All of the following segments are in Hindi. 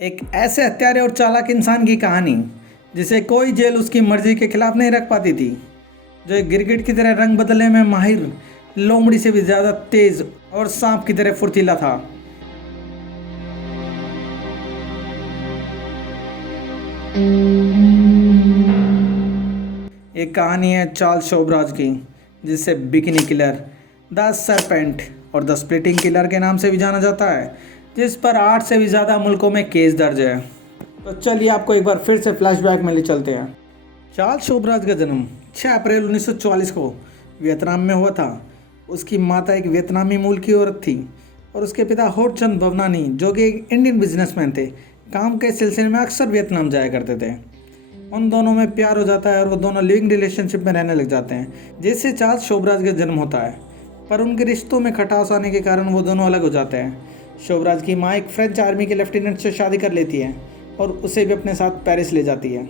एक ऐसे हत्यारे और चालाक इंसान की कहानी जिसे कोई जेल उसकी मर्जी के खिलाफ नहीं रख पाती थी, जो एक गिरगिट की तरह रंग बदलने में माहिर, लोमड़ी से भी ज़्यादा तेज और सांप की तरह फुर्तीला था। एक कहानी है चार्ल्स शोबराज की, जिसे बिकिनी किलर, द सरपेंट और द स्प्लिटिंग किलर के नाम से भी जाना जाता है, जिस पर 8 से भी ज़्यादा मुल्कों में केस दर्ज है। तो चलिए आपको एक बार फिर से फ्लैशबैक में ले चलते हैं। चार्ल्स शोबराज का जन्म 6 अप्रैल 1944 को वियतनाम में हुआ था। उसकी माता एक वियतनामी मूल की औरत थी और उसके पिता होटचंद भवनानी, जो कि एक इंडियन बिजनेसमैन थे, काम के सिलसिले में अक्सर वियतनाम जाया करते थे। उन दोनों में प्यार हो जाता है और वो दोनों लिविंग रिलेशनशिप में रहने लग जाते हैं, जिससे चार्ल्स शोबराज का जन्म होता है। पर उनके रिश्तों में खटास आने के कारण वो दोनों अलग हो जाते हैं। शोबराज की माँ एक फ्रेंच आर्मी के लेफ्टिनेंट से शादी कर लेती है और उसे भी अपने साथ पेरिस ले जाती है।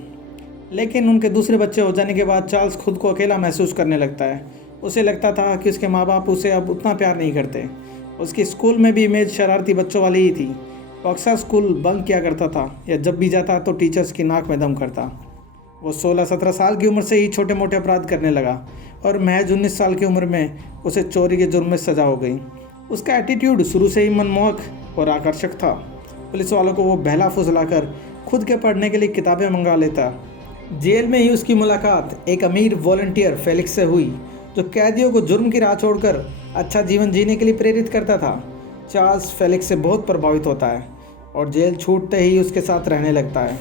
लेकिन उनके दूसरे बच्चे हो जाने के बाद चार्ल्स खुद को अकेला महसूस करने लगता है। उसे लगता था कि उसके माँ बाप उसे अब उतना प्यार नहीं करते। उसकी स्कूल में भी इमेज शरारती बच्चों वाली ही थी। वो अक्सर स्कूल बंक किया करता था या जब भी जाता तो टीचर्स की नाक में दम करता। वो 16-17 साल की उम्र से ही छोटे मोटे अपराध करने लगा और महज 19 साल की उम्र में उसे चोरी के जुर्म में सजा हो गई। उसका एटीट्यूड शुरू से ही मनमोहक और आकर्षक था। पुलिस वालों को वो बहला फुसलाकर खुद के पढ़ने के लिए किताबें मंगा लेता। जेल में ही उसकी मुलाकात एक अमीर वॉलंटियर फेलिक्स से हुई, जो कैदियों को जुर्म की राह छोड़कर अच्छा जीवन जीने के लिए प्रेरित करता था। चार्ल्स फेलिक्स से बहुत प्रभावित होता है और जेल छूटते ही उसके साथ रहने लगता है।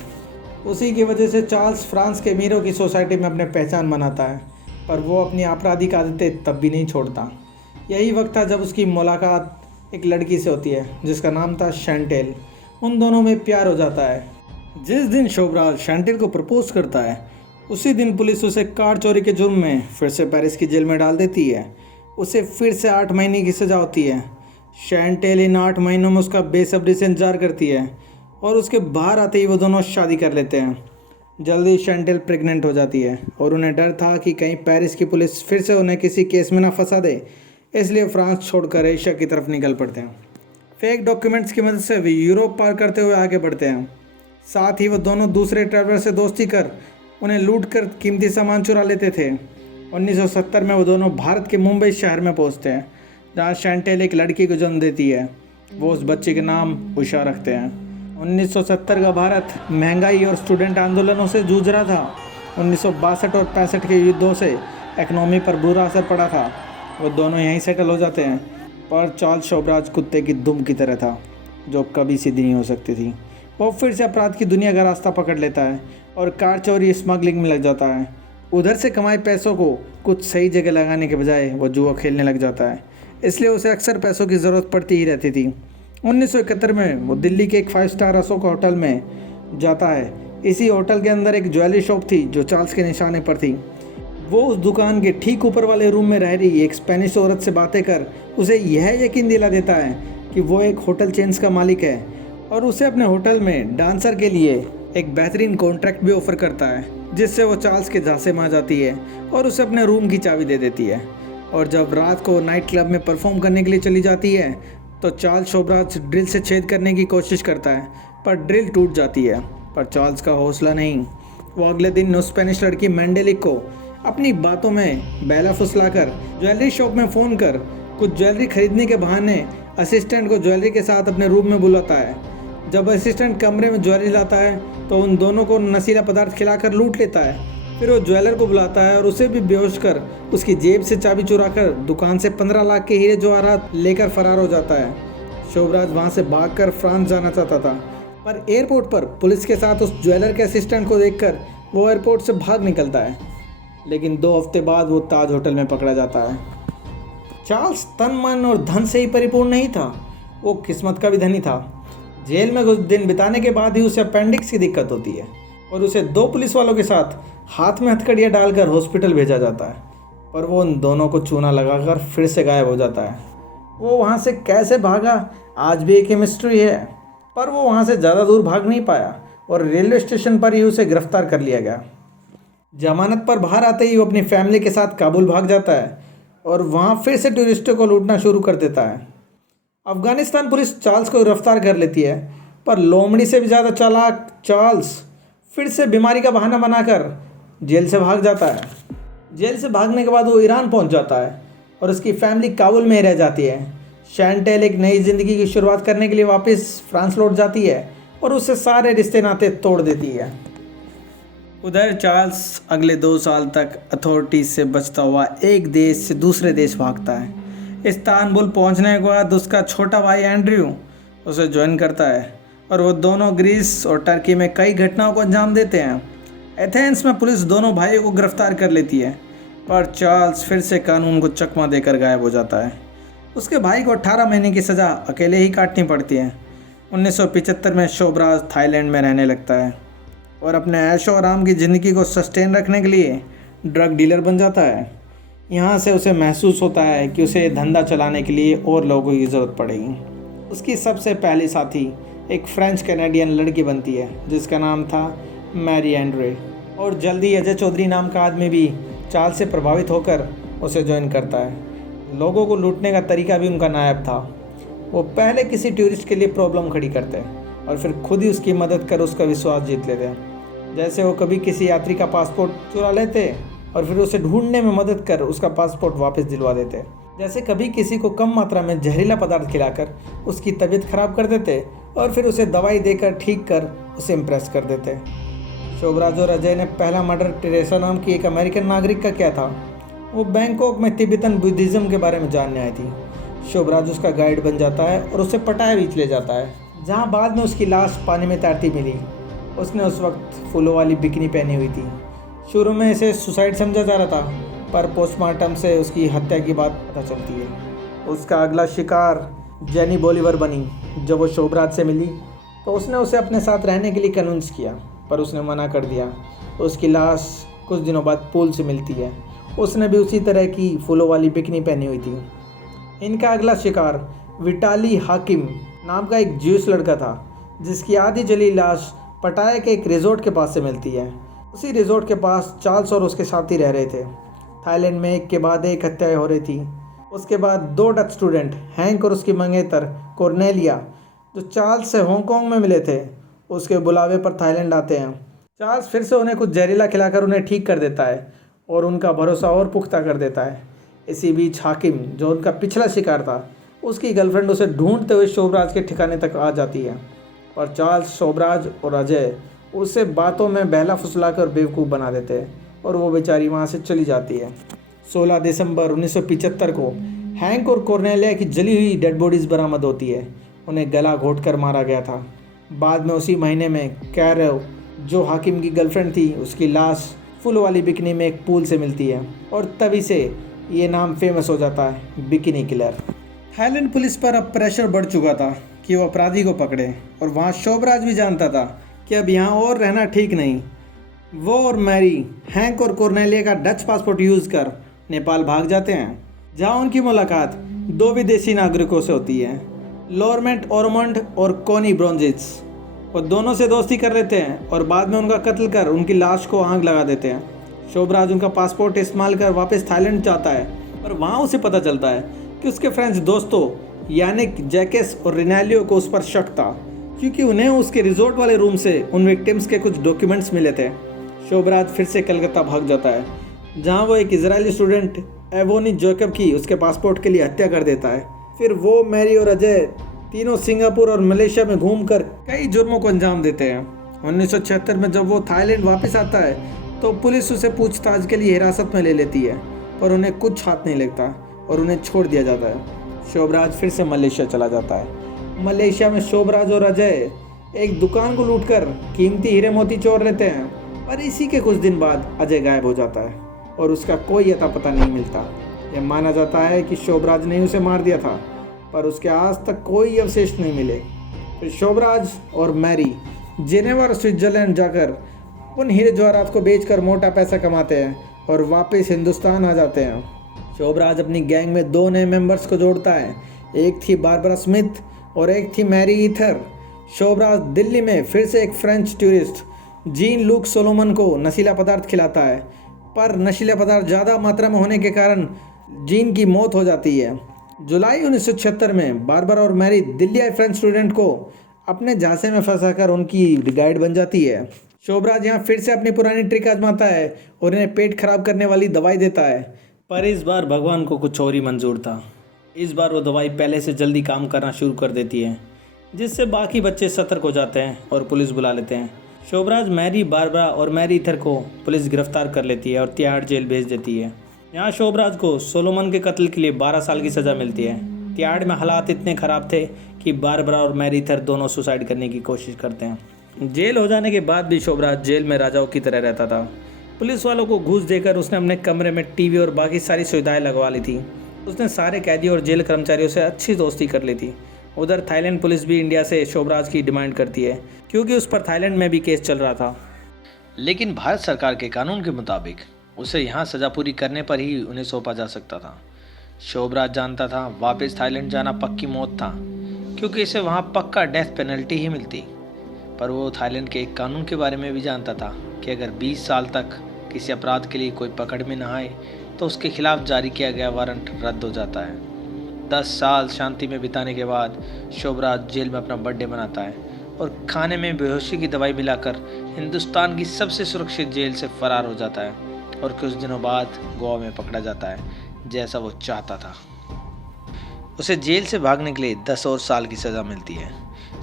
उसी की वजह से चार्ल्स फ्रांस के अमीरों की सोसाइटी में अपने पहचान बनाता है, पर वो अपनी आपराधिक आदतें तब भी नहीं छोड़ता। यही वक्त था जब उसकी मुलाकात एक लड़की से होती है जिसका नाम था शैंटेल। उन दोनों में प्यार हो जाता है। जिस दिन शोबराज शैंटेल को प्रपोज करता है, उसी दिन पुलिस उसे कार चोरी के जुर्म में फिर से पेरिस की जेल में डाल देती है। उसे फिर से 8 महीने की सज़ा होती है। शैंटेल इन 8 महीनों में उसका बेसब्री से इंतजार करती है और उसके बाहर आते ही वो दोनों शादी कर लेते हैं। जल्दी शैंटेल प्रेग्नेंट हो जाती है और उन्हें डर था कि कहीं पेरिस की पुलिस फिर से उन्हें किसी केस में ना फंसा दे, इसलिए फ्रांस छोड़कर एशिया की तरफ निकल पड़ते हैं। फेक डॉक्यूमेंट्स की मदद से वे यूरोप पार करते हुए आगे बढ़ते हैं। साथ ही वो दोनों दूसरे ट्रैवलर से दोस्ती कर उन्हें लूट कर कीमती सामान चुरा लेते थे। 1970 में वो दोनों भारत के मुंबई शहर में पहुंचते हैं, जहां शैंटेल एक लड़की को जन्म देती है। वो उस बच्चे के नाम उषा रखते हैं। 1970 का भारत महंगाई और स्टूडेंट आंदोलनों से जूझ रहा था। 1962 और 65 के युद्धों से इकनॉमी पर बुरा असर पड़ा था। वो दोनों यहीं सेटल हो जाते हैं, पर चार्ल्स शोबराज कुत्ते की दुम की तरह था, जो कभी सीधी नहीं हो सकती थी। वो फिर से अपराध की दुनिया का रास्ता पकड़ लेता है और कार चोरी स्मगलिंग में लग जाता है। उधर से कमाए पैसों को कुछ सही जगह लगाने के बजाय वो जुआ खेलने लग जाता है, इसलिए उसे अक्सर पैसों की ज़रूरत पड़ती ही रहती थी। 1971 में वो दिल्ली के एक 5 स्टार अशोक होटल में जाता है। इसी होटल के अंदर एक ज्वेलरी शॉप थी जो चार्ल्स के निशाने पर थी। वो उस दुकान के ठीक ऊपर वाले रूम में रह रही एक स्पेनिश औरत से बातें कर उसे यह यकीन दिला देता है कि वो एक होटल चेन्स का मालिक है और उसे अपने होटल में डांसर के लिए एक बेहतरीन कॉन्ट्रैक्ट भी ऑफर करता है, जिससे वो चार्ल्स के झांसे में आ जाती है और उसे अपने रूम की चाबी दे देती है। और जब रात को नाइट क्लब में परफॉर्म करने के लिए चली जाती है, तो चार्ल्स शोबराज ड्रिल से छेद करने की कोशिश करता है, पर ड्रिल टूट जाती है। पर चार्ल्स का हौसला नहीं। वो अगले दिन उस स्पेनिश लड़की मैंडेलिक को अपनी बातों में बहला फुसलाकर ज्वेलरी शॉप में फ़ोन कर कुछ ज्वेलरी खरीदने के बहाने असिस्टेंट को ज्वेलरी के साथ अपने रूम में बुलाता है। जब असिस्टेंट कमरे में ज्वेलरी लाता है तो उन दोनों को नशीला पदार्थ खिलाकर लूट लेता है। फिर वो ज्वेलर को बुलाता है और उसे भी बेहोश कर उसकी जेब से चाबी चुराकर दुकान से 15 लाख के हीरे जवाहरात लेकर फरार हो जाता है। शोबराज वहाँ से भागकर फ्रांस जाना चाहता था, पर एयरपोर्ट पर पुलिस के साथ उस ज्वेलर के असिस्टेंट को देखकर वो एयरपोर्ट से भाग निकलता है। लेकिन 2 हफ्ते बाद वो ताज होटल में पकड़ा जाता है। चार्ल्स तन मन और धन से ही परिपूर्ण नहीं था, वो किस्मत का भी धनी था। जेल में कुछ दिन बिताने के बाद ही उसे अपेंडिक्स की दिक्कत होती है और उसे 2 पुलिस वालों के साथ हाथ में हथकड़ियाँ डालकर हॉस्पिटल भेजा जाता है, पर वो उन दोनों को चूना लगाकर फिर से गायब हो जाता है। वो वहाँ से कैसे भागा आज भी एक मिस्ट्री है, पर वो वहाँ से ज़्यादा दूर भाग नहीं पाया और रेलवे स्टेशन पर ही उसे गिरफ्तार कर लिया गया। जमानत पर बाहर आते ही वो अपनी फैमिली के साथ काबुल भाग जाता है और वहाँ फिर से टूरिस्टों को लूटना शुरू कर देता है। अफगानिस्तान पुलिस चार्ल्स को गिरफ्तार कर लेती है, पर लोमड़ी से भी ज़्यादा चालाक चार्ल्स फिर से बीमारी का बहाना बनाकर जेल से भाग जाता है। जेल से भागने के बाद वो ईरान पहुंच जाता है और उसकी फैमिली काबुल में ही रह जाती है। शैंटेल एक नई ज़िंदगी की शुरुआत करने के लिए वापस फ्रांस लौट जाती है और उससे सारे रिश्ते नाते तोड़ देती है। उधर चार्ल्स अगले 2 साल तक अथॉरिटीज से बचता हुआ एक देश से दूसरे देश भागता है। इस्तांबुल पहुंचने के बाद उसका छोटा भाई एंड्रयू उसे ज्वाइन करता है और वो दोनों ग्रीस और टर्की में कई घटनाओं को अंजाम देते हैं। एथेंस में पुलिस दोनों भाइयों को गिरफ्तार कर लेती है, पर चार्ल्स फिर से कानून को चकमा देकर गायब हो जाता है। उसके भाई को 18 महीने की सज़ा अकेले ही काटनी पड़ती है। 1975 में शोभराज थाईलैंड में रहने लगता है और अपने ऐशो आराम की ज़िंदगी को सस्टेन रखने के लिए ड्रग डीलर बन जाता है। यहाँ से उसे महसूस होता है कि उसे धंधा चलाने के लिए और लोगों की ज़रूरत पड़ेगी। उसकी सबसे पहली साथी एक फ्रेंच कैनेडियन लड़की बनती है जिसका नाम था मैरी एंड्रे, और जल्दी अजय चौधरी नाम का आदमी भी चार्ल्स से प्रभावित होकर उसे ज्वाइन करता है। लोगों को लूटने का तरीका भी उनका नायाब था। वो पहले किसी टूरिस्ट के लिए प्रॉब्लम खड़ी करते और फिर खुद ही उसकी मदद कर उसका विश्वास जीत लेते। जैसे वो कभी किसी यात्री का पासपोर्ट चुरा लेते और फिर उसे ढूंढने में मदद कर उसका पासपोर्ट वापस दिलवा देते। जैसे कभी किसी को कम मात्रा में जहरीला पदार्थ खिलाकर उसकी तबीयत खराब कर देते और फिर उसे दवाई देकर ठीक कर उसे इम्प्रेस कर देते। शोभराज और अजय ने पहला मर्डर टेरेसा नाम की एक अमेरिकन नागरिक का किया था। वो बैंकॉक में तिब्बतन बुद्धिज़्म के बारे में जानने आई थी। शोभराज उसका गाइड बन जाता है और उसे पटाया बीच ले जाता है, जहाँ बाद में उसकी लाश पानी में तैरती मिली। उसने उस वक्त फूलों वाली बिकनी पहनी हुई थी। शुरू में इसे सुसाइड समझा जा रहा था, पर पोस्टमार्टम से उसकी हत्या की बात पता चलती है। उसका अगला शिकार जेनी बोलीवर बनी। जब वो शोभराज से मिली तो उसने उसे अपने साथ रहने के लिए कन्विंस किया, पर उसने मना कर दिया। उसकी लाश कुछ दिनों बाद पूल से मिलती है। उसने भी उसी तरह की फूलों वाली बिकनी पहनी हुई थी। इनका अगला शिकार विटाली हाकिम नाम का एक ज्यूस लड़का था, जिसकी आधी जली लाश पटाया के एक रिजोर्ट के पास से मिलती है। उसी रिजोर्ट के पास चार्ल्स और उसके साथी रह रहे थे। थाईलैंड में एक के बाद एक हत्याएं हो रही थी। उसके बाद 2 डच स्टूडेंट हैंक और उसकी मंगेतर कॉर्नेलिया, जो चार्ल्स से हांगकांग में मिले थे, उसके बुलावे पर थाईलैंड आते हैं। चार्ल्स फिर से उन्हें कुछ जहरीला खिलाकर उन्हें ठीक कर देता है और उनका भरोसा और पुख्ता कर देता है। इसी बीच हाकिम, जो उनका पिछला शिकार था, उसकी गर्लफ्रेंड उसे ढूंढते हुए शोभराज के ठिकाने तक आ जाती है, और चार्ल्स, शोभराज और अजय उसे बातों में बहला फुसलाकर बेवकूफ़ बना देते हैं और वो बेचारी वहाँ से चली जाती है। 16 दिसंबर 1975 को हैंक और कॉर्नेलिया की जली हुई डेड बॉडीज़ बरामद होती है। उन्हें गला घोट कर मारा गया था। बाद में उसी महीने में कैरो, जो हाकिम की गर्लफ्रेंड थी, उसकी लाश फूल वाली बिकनी में एक पूल से मिलती है, और तभी से ये नाम फेमस हो जाता है, बिकिनी किलर। थाईलैंड पुलिस पर अब प्रेशर बढ़ चुका था कि वो अपराधी को पकड़े, और वहाँ शोभराज भी जानता था कि अब यहाँ और रहना ठीक नहीं। वो और मैरी हैंक और कॉर्नेलिया का डच पासपोर्ट यूज़ कर नेपाल भाग जाते हैं, जहाँ उनकी मुलाकात 2 विदेशी नागरिकों से होती है, लॉरमेंट ओरमंड और कोनी ब्रोंजिट्स। वो दोनों से दोस्ती कर लेते हैं और बाद में उनका कत्ल कर उनकी लाश को आग लगा देते हैं। शोभराज उनका पासपोर्ट इस्तेमाल कर वापस थाईलैंड जाता है, पर वहाँ उसे पता चलता है कि उसके फ्रेंच दोस्तों यानिक जैकेस और रिनालियो को उस पर शक था, क्योंकि उन्हें उसके रिजोर्ट वाले रूम से उन विक्टिम्स के कुछ डॉक्यूमेंट्स मिले थे। शोभराज फिर से कलकत्ता भाग जाता है, जहाँ वो एक इजरायली स्टूडेंट एवोनी जैकब की उसके पासपोर्ट के लिए हत्या कर देता है। फिर वो, मैरी और अजय तीनों सिंगापुर और मलेशिया में घूमकर कई जुर्मों को अंजाम देते हैं। 1976 में जब वो थाईलैंड वापस आता है तो पुलिस उसे पूछताछ के लिए हिरासत में ले लेती है, पर उन्हें कुछ हाथ नहीं लगता और उन्हें छोड़ दिया जाता है। शोभराज फिर से मलेशिया चला जाता है। मलेशिया में शोभराज और अजय एक दुकान को लूटकर कीमती हीरे मोती चोर लेते हैं, पर इसी के कुछ दिन बाद अजय गायब हो जाता है और उसका कोई अता पता नहीं मिलता। यह माना जाता है कि शोभराज ने उसे मार दिया था, पर उसके आज तक कोई अवशेष नहीं मिले। फिर शोभराज और मैरी जेनेवा और स्विट्जरलैंड जाकर उन हीरे जवाहरात को बेचकर मोटा पैसा कमाते हैं और वापस हिंदुस्तान आ जाते हैं। शोभराज अपनी गैंग में 2 नए मेंबर्स को जोड़ता है। एक थी बारबरा स्मिथ और एक थी मैरी ईथर। शोभराज दिल्ली में फिर से एक French tourist gene look Solomon को नशीला पदार्थ खिलाता है, पर नशीला पदार्थ ज़्यादा मात्रा में होने के कारण जीन की मौत हो जाती है। जुलाई 1976 में बारबरा और मैरी दिल्ली आए फ्रेंच स्टूडेंट को अपने झांसे में फंसाकर उनकी गाइड बन जाती है। शोभराज यहाँ फिर से अपनी पुरानी ट्रिक आजमाता है और इन्हें पेट खराब करने वाली दवाई देता है। पर इस बार भगवान को कुछ और ही मंजूर था। इस बार वो दवाई पहले से जल्दी काम करना शुरू कर देती है, जिससे बाकी बच्चे सतर्क हो जाते हैं और पुलिस बुला लेते हैं। शोभराज मैरी, बारबरा और मैरी इथर को पुलिस गिरफ्तार कर लेती है और तिहाड़ जेल भेज देती है। यहाँ शोभराज को सोलोमन के कत्ल के लिए 12 साल की सज़ा मिलती है। तिहाड़ में हालात इतने ख़राब थे कि बारबरा और मैरी इथर दोनों सुसाइड करने की कोशिश करते हैं। जेल हो जाने के बाद भी शोभराज जेल में राजाओं की तरह रहता था। पुलिस वालों को घूस देकर उसने अपने कमरे में टीवी और बाकी सारी सुविधाएं लगवा ली थी। उसने सारे कैदियों और जेल कर्मचारियों से अच्छी दोस्ती कर ली थी। उधर थाईलैंड पुलिस भी इंडिया से शोभराज की डिमांड करती है, क्योंकि उस पर थाईलैंड में भी केस चल रहा था। लेकिन भारत सरकार के कानून के मुताबिक उसे यहाँ सज़ा पूरी करने पर ही उन्हें सौंपा जा सकता था। शोभराज जानता था वापस थाईलैंड जाना पक्की मौत था, क्योंकि इसे वहाँ पक्का डेथ पेनल्टी ही मिलती। पर वो थाईलैंड के एक कानून के बारे में भी जानता था कि अगर 20 साल तक किसी अपराध के लिए कोई पकड़ में न आए तो उसके खिलाफ जारी किया गया वारंट रद्द हो जाता है। 10 साल शांति में बिताने के बाद शोभराज जेल में अपना बर्थडे मनाता है और खाने में बेहोशी की दवाई मिलाकर हिंदुस्तान की सबसे सुरक्षित जेल से फरार हो जाता है और कुछ दिनों बाद गोवा में पकड़ा जाता है, जैसा वो चाहता था। उसे जेल से भागने के लिए 10 और साल की सज़ा मिलती है।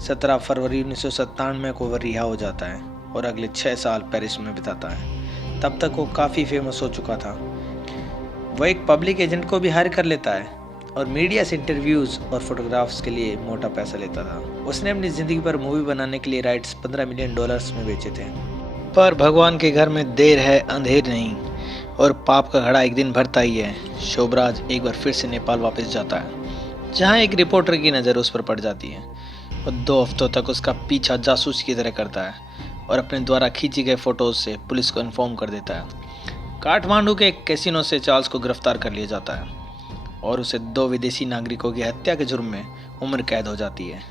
17 फरवरी 1997 को वह रिहा हो जाता है और अगले 6 साल पेरिस में बिताता है। तब तक वो काफ़ी फेमस हो चुका था। वह एक पब्लिक एजेंट को भी हायर कर लेता है और मीडिया से इंटरव्यूज़ और फोटोग्राफ्स के लिए मोटा पैसा लेता था। उसने अपनी ज़िंदगी पर मूवी बनाने के लिए राइट्स $15 मिलियन में बेचे थे। पर भगवान के घर में देर है अंधेर नहीं, और पाप का घड़ा एक दिन भरता ही है। शोभराज एक बार फिर से नेपाल वापस जाता है, जहाँ एक रिपोर्टर की नज़र उस पर पड़ जाती है। वो 2 हफ्तों तक उसका पीछा जासूस की तरह करता है और अपने द्वारा खींची गए फ़ोटोज़ से पुलिस को इन्फॉर्म कर देता है। काठमांडू के एक कैसीनो से चार्ल्स को गिरफ्तार कर लिया जाता है और उसे 2 विदेशी नागरिकों की हत्या के जुर्म में उम्र कैद हो जाती है।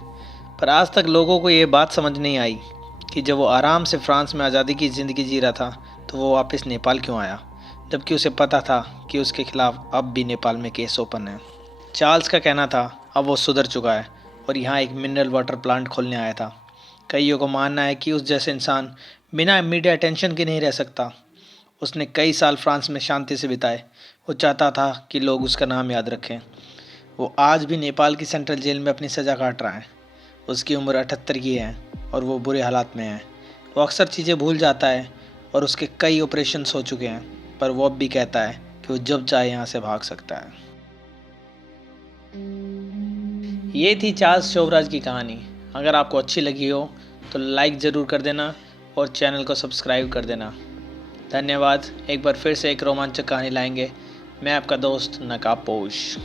पर आज तक लोगों को ये बात समझ नहीं आई कि जब वो आराम से फ्रांस में आज़ादी की ज़िंदगी जी रहा था तो वो वापस नेपाल क्यों आया, जबकि उसे पता था कि उसके खिलाफ अब भी नेपाल में केस ओपन है। चार्ल्स का कहना था अब वो सुधर चुका है और यहाँ एक मिनरल वाटर प्लांट खोलने आया था। कईयों को मानना है कि उस जैसे इंसान बिना मीडिया अटेंशन के नहीं रह सकता। उसने कई साल फ्रांस में शांति से बिताए। वो चाहता था कि लोग उसका नाम याद रखें। वो आज भी नेपाल की सेंट्रल जेल में अपनी सज़ा काट रहा है। उसकी उम्र 78 की है और वो बुरे हालात में है। वो अक्सर चीज़ें भूल जाता है और उसके कई ऑपरेशंस हो चुके हैं, पर वो अब भी कहता है कि वो जब चाहे यहाँ से भाग सकता है। ये थी चार्ल्स शोभराज की कहानी। अगर आपको अच्छी लगी हो तो लाइक ज़रूर कर देना और चैनल को सब्सक्राइब कर देना। धन्यवाद। एक बार फिर से एक रोमांचक कहानी लाएंगे। मैं आपका दोस्त नकाब पोश।